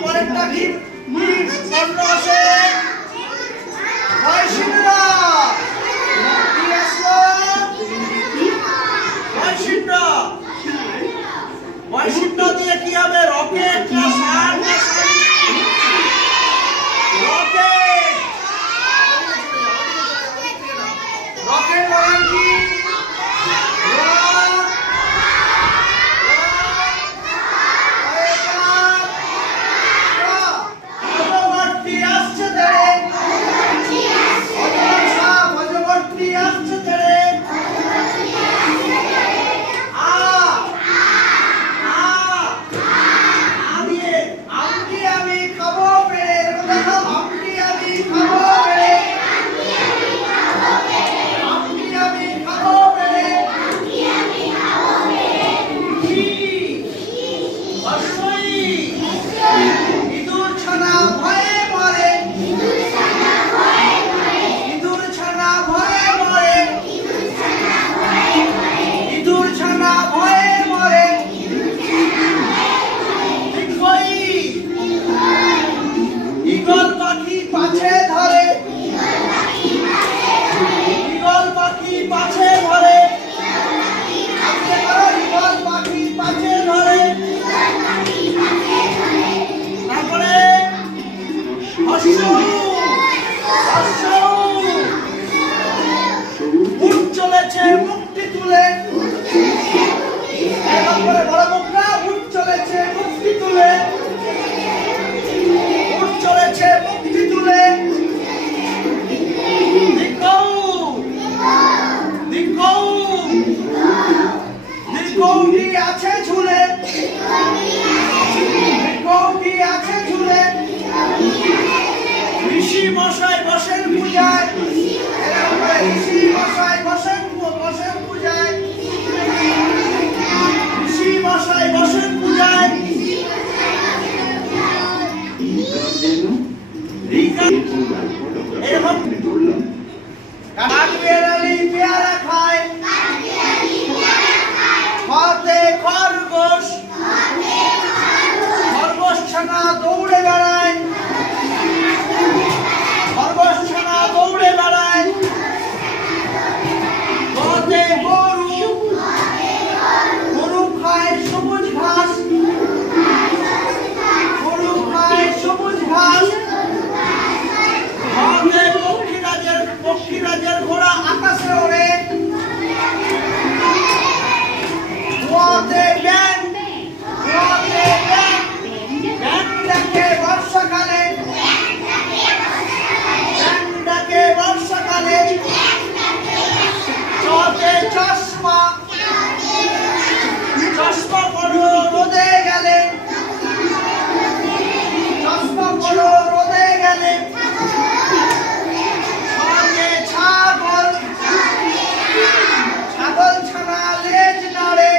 পরেরটা কি বর্ণ আসে? বয়সিন্দ্রা। কি আসলো? বয়সিন্দ্রা। বয়সিন্দ্রা দিয়ে কি হবে? রকেট না সার না সারি? রকেট। রকেট মানে কি? মুক্তি তুলে বড় মুখরা উঠ চলেছে মুক্তি তুলে উঠ চলেছে মুক্তি তুলে নির্গৌটি আছে ঝুলে নির্গৌটি আছে ঝুলে ঋষি মশাই বসেন পূজায় ঋষি মশাই বসেন পূজায় ঋষি মশাই বসেন পূজায় এরকম কাঠবিড়ালি পেয়ারা খায় খাতে খরগোশ খরগোশ ছানা দৌড়ে বেড়ায় খরগোশ ছানা দৌড়ে বেড়ায় খাতে গরু গরু খায় সবুজ ঘাস গরু খায় সবুজ ঘাস খাতে পক্ষীরাজের ঘোড়া আকাশে ওড়ে বর্ষাকালে চশমা চশমা পড়ো রোদে গেলে চশমা পড়ো রোদে গেলে ছাগল ছাগল ছানা লেজ নাড়ে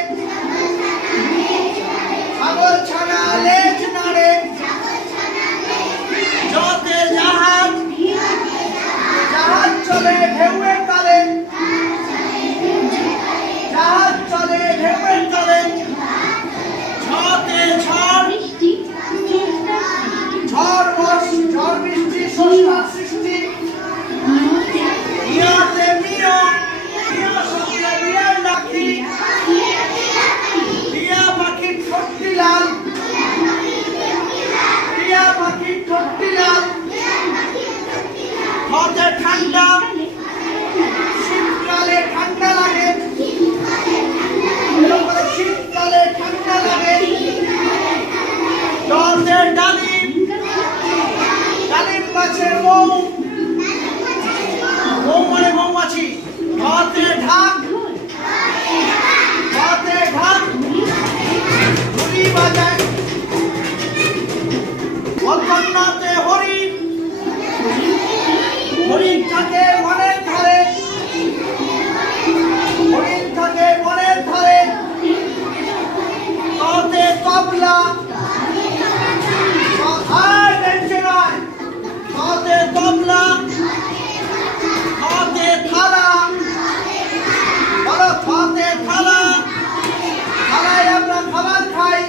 ছাগল ছানা লেজ নাড়ে জতে জাহাজ জাহাজ চলে ঢেউয়ের তালে জাহাজ চলে ঢেউয়ের তালে ঝড়ে ঝড় ঝড় বৃষ্টি ষষ্ঠার সৃষ্টি ইয়াতে মিয়া সঙ্গে বিড়াল ডাকি টিয়া পাখির ঠোঁটটি লাল টিয়া পাখির ঠোঁটটি লাল হতে ঠান্ডা শীতকালে ঠান্ডা লাগে শীতকালে ঠান্ডা লাগে দশের ডালিম ডালিম গাছের মৌ মৌ মানে মৌমাছি হাতে ঢাক ঘুড়ি বাজায় অন্তর্নাতে হরিণ হরিণ থাকে মনের ধারে হরিণ থাকে মনের ধারে তাতে তবলা তাতে তবলা তাতে থালা বলো তাতে থালা থালায় আমরা খাবার খাই